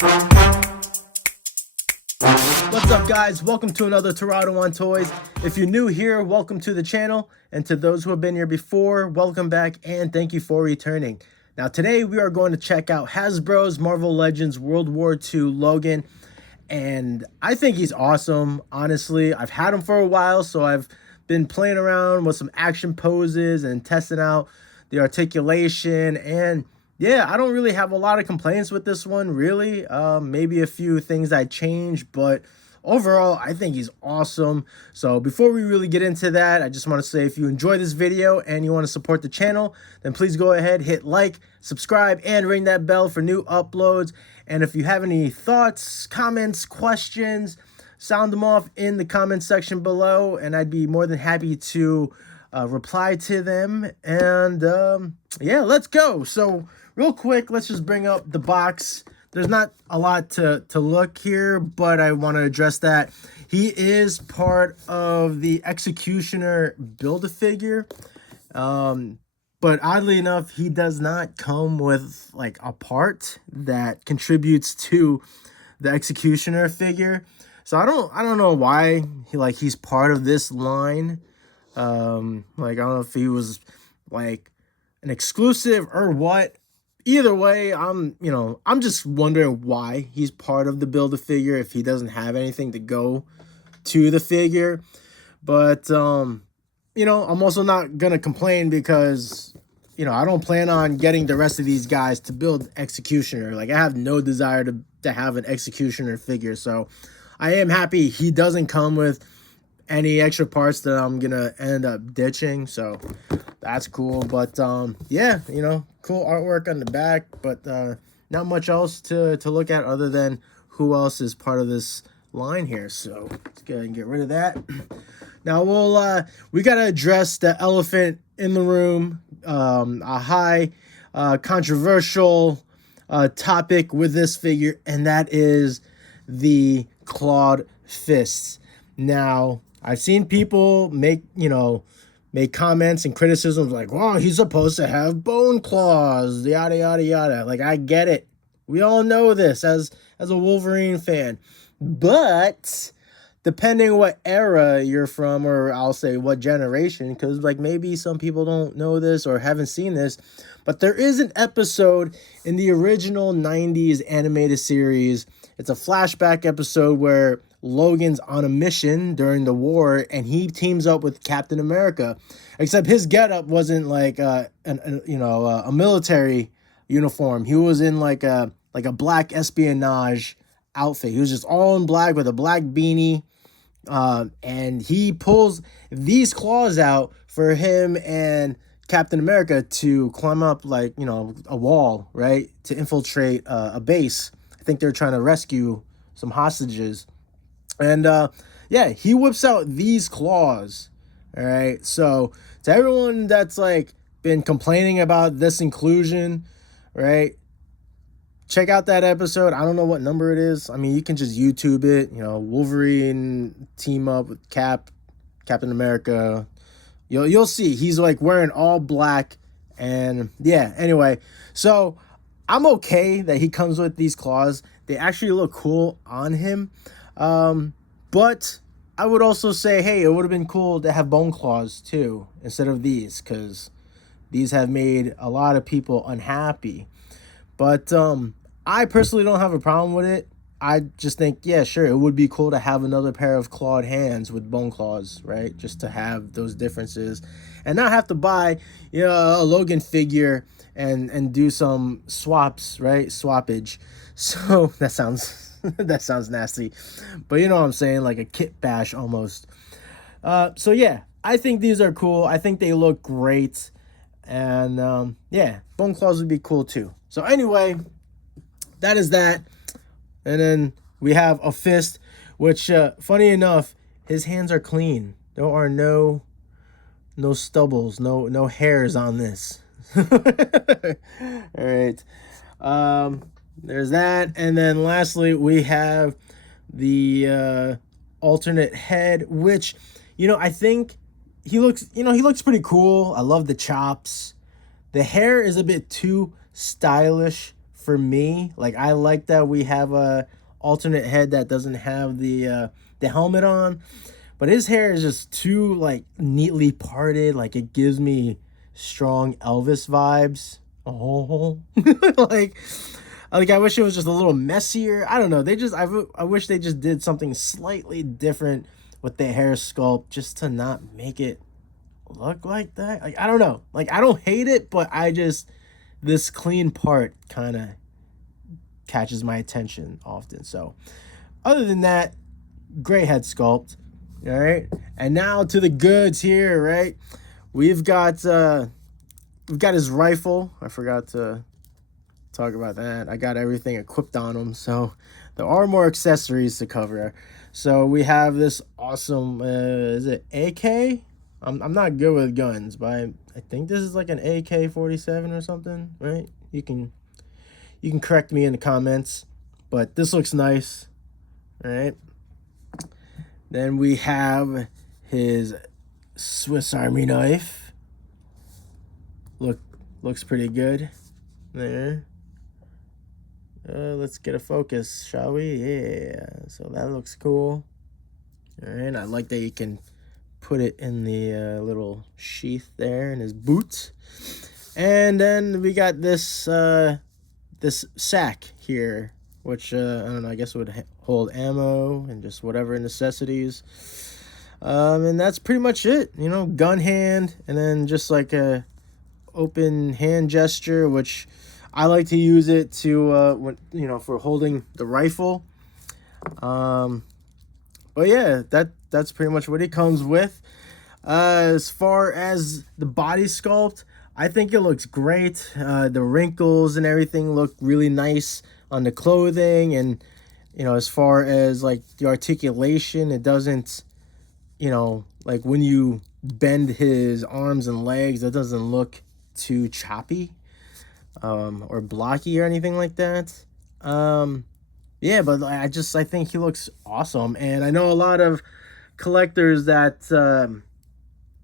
What's up, guys? Welcome to another Terado on Toys. If you're new here, welcome to the channel. And to those who have been here before, welcome back and thank you for returning. Now today we are going to check out Hasbro's Marvel Legends WWII Logan. And I think he's awesome, honestly. I've had him for a while, so I've been playing around with some action poses and testing out the articulation. And yeah, I don't really have a lot of complaints with this one, really. Maybe a few things I changed, but overall, I think he's awesome. So before we really get into that, I just want to say if you enjoy this video and you want to support the channel, then please go ahead, hit like, subscribe, and ring that bell for new uploads. And if you have any thoughts, comments, questions, sound them off in the comment section below, and I'd be more than happy to reply to them. And yeah, let's go. So real quick, let's just bring up the box. There's not a lot to look here, but I want to address that. He is part of the Executioner Build-A-Figure. But oddly enough, he does not come with like a part that contributes to the Executioner figure. So I don't know why he's part of this line. I don't know if he was like an exclusive or what. Either way, I'm just wondering why he's part of the Build-A-Figure if he doesn't have anything to go to the figure. But I'm also not gonna complain because I don't plan on getting the rest of these guys to build Executioner. Like, I have no desire to have an Executioner figure. So I am happy he doesn't come with any extra parts that I'm gonna end up ditching. So that's cool. But yeah, cool artwork on the back, but not much else to look at other than who else is part of this line here. So let's go ahead and get rid of that. Now we gotta address the elephant in the room, a high controversial topic with this figure, and that is the clawed fists. Now I've seen people make comments and criticisms like, "Wow, he's supposed to have bone claws, yada yada yada." Like, I get it. We all know this as a Wolverine fan. But depending what era you're from, or I'll say what generation, because like maybe some people don't know this or haven't seen this, but there is an episode in the original 90s animated series. It's a flashback episode where Logan's on a mission during the war and he teams up with Captain America, except his getup wasn't like a military uniform. He was in like a black espionage outfit. He was just all in black with a black beanie, and he pulls these claws out for him and Captain America to climb up like a wall, right, to infiltrate a base. I think they're trying to rescue some hostages. And yeah, he whips out these claws. All right. So to everyone that's like been complaining about this inclusion, right, check out that episode. I don't know what number it is. I mean, you can just YouTube it. Wolverine team up with Captain America. You'll see he's like wearing all black. And yeah, anyway, so I'm okay that he comes with these claws. They actually look cool on him. But I would also say, hey, it would have been cool to have bone claws too, instead of these, because these have made a lot of people unhappy. But I personally don't have a problem with it. I just think, yeah, sure, it would be cool to have another pair of clawed hands with bone claws, right? Just to have those differences and not have to buy, a Logan figure and do some swaps, right? Swappage. So that sounds that sounds nasty, but you know what I'm saying, like a kit bash almost. So yeah, I think these are cool. I think they look great, and yeah, bone claws would be cool too. So anyway, that is that. And then we have a fist, which funny enough, his hands are clean. There are no stubbles, no hairs on this. All right. There's that. And then lastly, we have the alternate head, which, I think he looks pretty cool. I love the chops. The hair is a bit too stylish for me. Like, I like that we have a alternate head that doesn't have the helmet on, but his hair is just too like neatly parted. Like, it gives me strong Elvis vibes. Oh, like I wish it was just a little messier. I don't know. I wish they just did something slightly different with the hair sculpt, just to not make it look like that. Like, I don't know. Like, I don't hate it, but this clean part kind of catches my attention often. So other than that, great head sculpt. All right, and now to the goods here. Right, we've got his rifle. I forgot to talk about that. I got everything equipped on him, so there are more accessories to cover. So we have this awesome is it AK? I'm not good with guns, but I think this is like an AK-47 or something, right? You can correct me in the comments, but this looks nice. All right, then we have his Swiss Army knife. Looks pretty good there. Let's get a focus, shall we? Yeah, so that looks cool. All right, I like that you can put it in the little sheath there in his boot. And then we got this this sack here, which I don't know, I guess would hold ammo and just whatever necessities. And that's pretty much it. You know, gun hand, and then just like a open hand gesture, which I like to use it to when, you know, for holding the rifle. But yeah, that's pretty much what it comes with. As far as the body sculpt, I think it looks great. The wrinkles and everything look really nice on the clothing, and you know, as far as like the articulation, it doesn't, you know, like when you bend his arms and legs, that doesn't look too choppy or blocky or anything like that. Yeah, but I think he looks awesome, and I know a lot of collectors that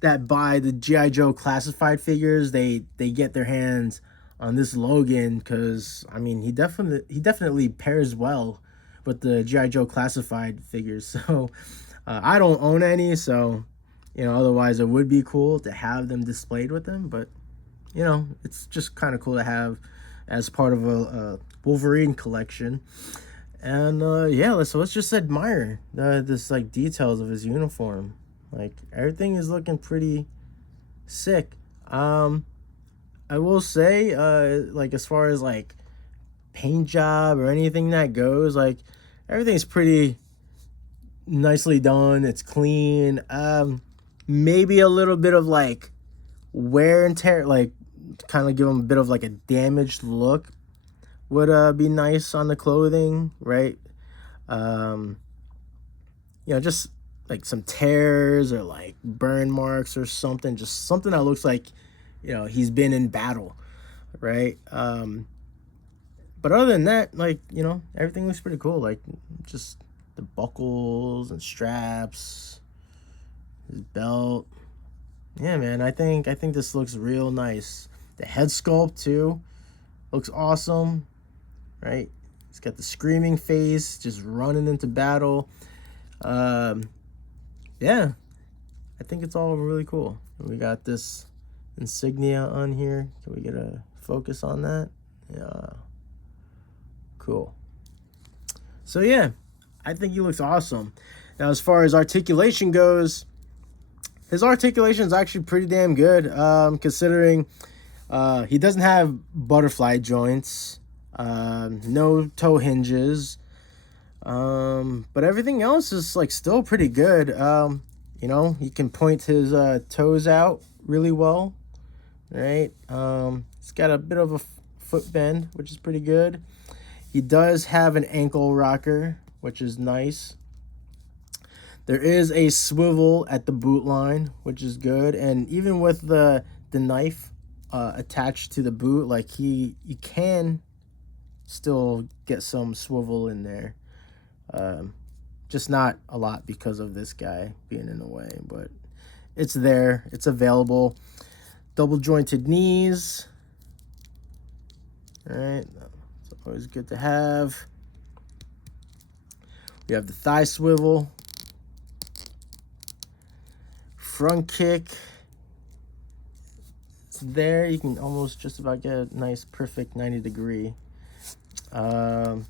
that buy the G.I. Joe classified figures, they get their hands on this Logan because I mean he definitely pairs well with the G.I. Joe classified figures. So I don't own any, so you know, otherwise it would be cool to have them displayed with them, but you know, it's just kind of cool to have as part of a Wolverine collection. And yeah, let's just admire this like details of his uniform. Like, everything is looking pretty sick. I will say, like, as far as like paint job or anything that goes, like, everything's pretty nicely done. It's clean. Maybe a little bit of like wear and tear, like kind of give him a bit of like a damaged look would be nice on the clothing, right? You know, just like some tears or like burn marks or something, just something that looks like, you know, he's been in battle, right? But other than that, like, you know, everything looks pretty cool. Like, just the buckles and straps, his belt. Yeah, man, I think this looks real nice. The head sculpt too looks awesome, right? He's got the screaming face, just running into battle. Yeah, I think it's all really cool. And we got this insignia on here. Can we get a focus on that? Yeah, cool. So yeah, I think he looks awesome. Now, as far as articulation goes, his articulation is actually pretty damn good, considering he doesn't have butterfly joints, no toe hinges, but everything else is like still pretty good. You know, he can point his toes out really well, right? He's got a bit of a foot bend, which is pretty good. He does have an ankle rocker, which is nice. There is a swivel at the boot line, which is good, and even with the knife attached to the boot, like you can still get some swivel in there. Just not a lot because of this guy being in the way, but it's there, it's available. Double jointed knees. All right, Always good to have. We have the thigh swivel, front kick. It's there. You can almost just about get a nice, perfect 90-degree. No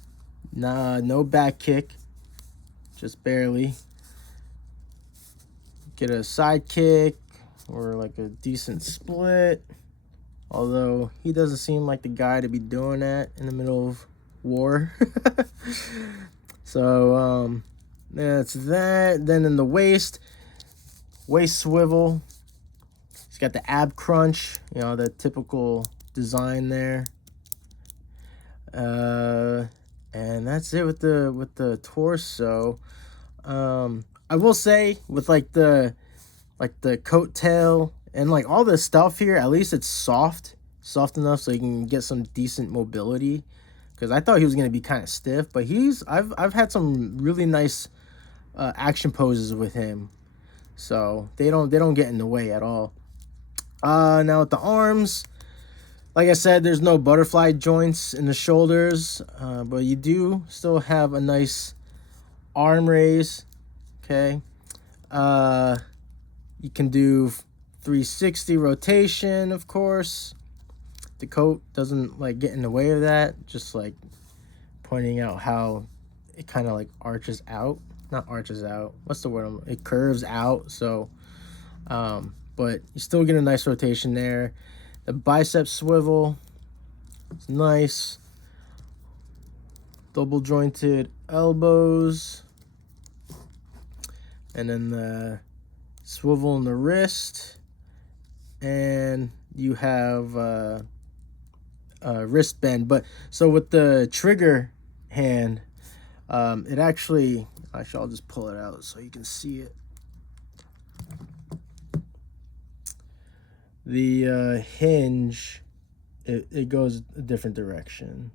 back kick, just barely. Get a side kick or like a decent split. Although he doesn't seem like the guy to be doing that in the middle of war. So that's that. Then in the waist swivel. He's got the ab crunch, you know, the typical design there. And that's it with the torso. I will say with like the coat tail and like all this stuff here, at least it's soft enough so you can get some decent mobility. Because I thought he was gonna be kind of stiff, but I've had some really nice action poses with him, so they don't get in the way at all. Now with the arms, like I said, there's no butterfly joints in the shoulders, but you do still have a nice arm raise. Okay, you can do 360 rotation, of course. The coat doesn't like get in the way of that, just like pointing out how it kind of like arches out. Not arches out, what's the word? It curves out. So but you still get a nice rotation there. The bicep swivel, it's nice. Double jointed elbows, and then the swivel in the wrist, and you have wrist bend. But so with the trigger hand, it actually I'll just pull it out so you can see it. The hinge, it goes a different direction.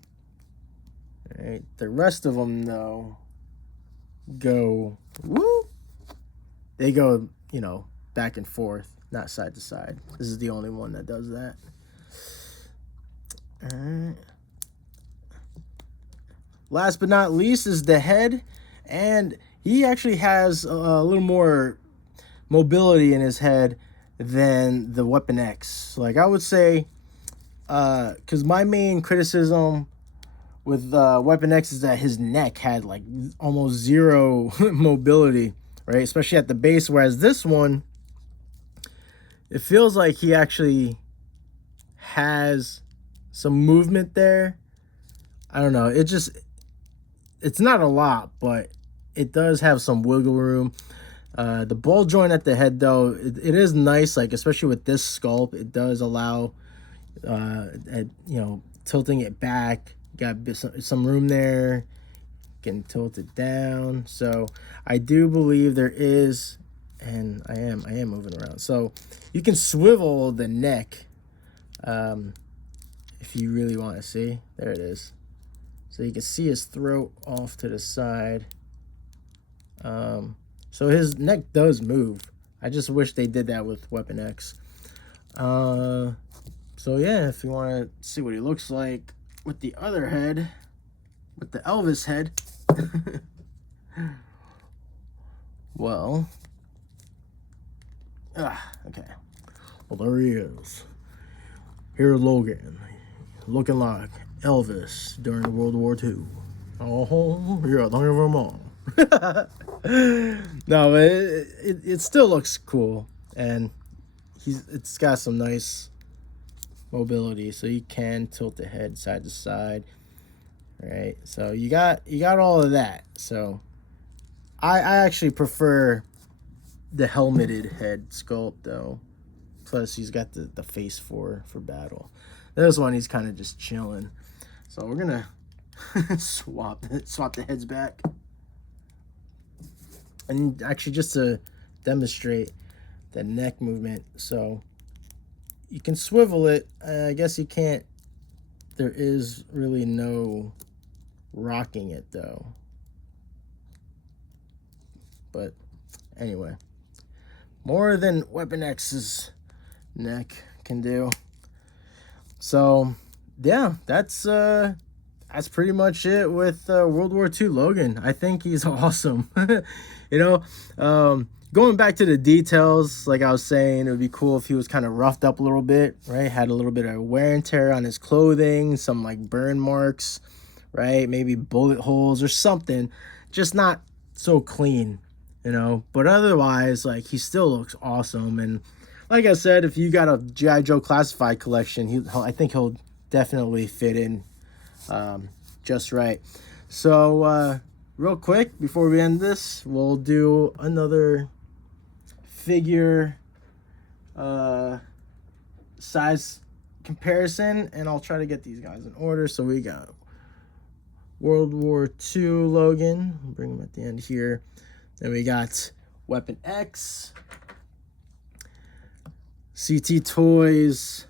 All right, the rest of them though go they go, you know, back and forth, not side to side. This is the only one that does that. All right. Last but not least is the head, and he actually has a little more mobility in his head than the Weapon X. Like I would say, because my main criticism with Weapon X is that his neck had like almost zero mobility, right? Especially at the base, whereas this one, it feels like he actually has some movement there. I don't know. It's not a lot, but it does have some wiggle room. The ball joint at the head, though, it is nice. Like especially with this sculpt, it does allow, tilting it back. Got some room there. Can tilt it down. So I do believe there is, and I am moving around. So you can swivel the neck, if you really want to see. There it is. So you can see his throat off to the side. So his neck does move. I just wish they did that with Weapon X. So yeah, if you want to see what he looks like with the other head, with the Elvis head, well, okay. Well, there he is. Here's Logan, looking like Elvis during World War II. Oh, yeah, think of them all. No, but it still looks cool, and it's got some nice mobility, so you can tilt the head side to side. Right, so you got all of that. So I actually prefer the helmeted head sculpt though. Plus he's got the face for battle. This one he's kind of just chilling. So we're gonna swap the heads back. And actually, just to demonstrate the neck movement, so you can swivel it. I guess you can't. There is really no rocking it though. But anyway, more than Weapon X's neck can do. So yeah, that's that's pretty much it with World War II Logan. I think he's awesome. You know, going back to the details, like I was saying, it would be cool if he was kind of roughed up a little bit, right? Had a little bit of wear and tear on his clothing, some like burn marks, right? Maybe bullet holes or something. Just not so clean, you know? But otherwise, like, he still looks awesome. And like I said, if you got a G.I. Joe Classified collection, I think he'll definitely fit in just right. So, real quick, before we end this, we'll do another figure size comparison, and I'll try to get these guys in order. So we got World War II Logan. I'll bring him at the end here. Then we got Weapon X, CT Toyz,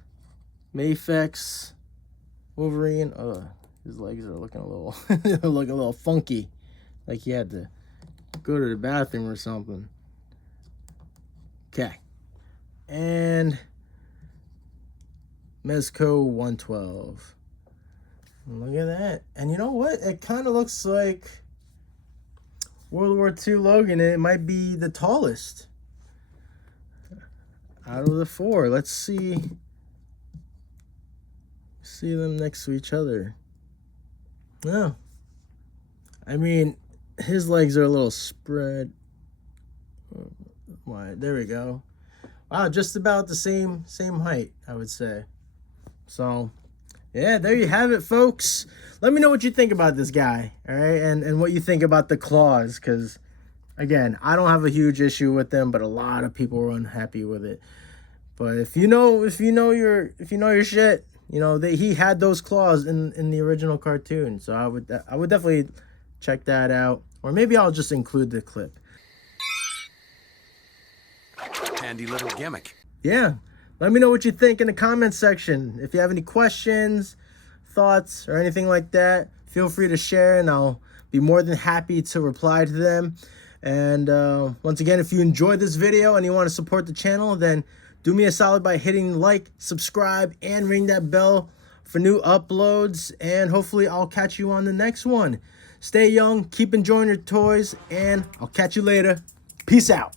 Mafex, Wolverine. His legs are looking a little funky, like he had to go to the bathroom or something. Okay, and Mezco 112. Look at that. And you know what? It kind of looks like World War II Logan, and it might be the tallest out of the four. Let's see them next to each other. No. I mean, his legs are a little spread wide. There we go. Wow, just about the same height, I would say. So, yeah, there you have it, folks. Let me know what you think about this guy, all right? And what you think about the claws, because, again, I don't have a huge issue with them, but a lot of people were unhappy with it. But if you know your shit, you know he had those claws in the original cartoon. So I would definitely check that out, or maybe I'll just include the clip. Handy little gimmick. Yeah. Let me know what you think in the comments section. If you have any questions, thoughts, or anything like that, feel free to share, and I'll be more than happy to reply to them. And once again, if you enjoyed this video and you want to support the channel, then do me a solid by hitting like, subscribe, and ring that bell for new uploads. And hopefully I'll catch you on the next one. Stay young, keep enjoying your toys, and I'll catch you later. Peace out.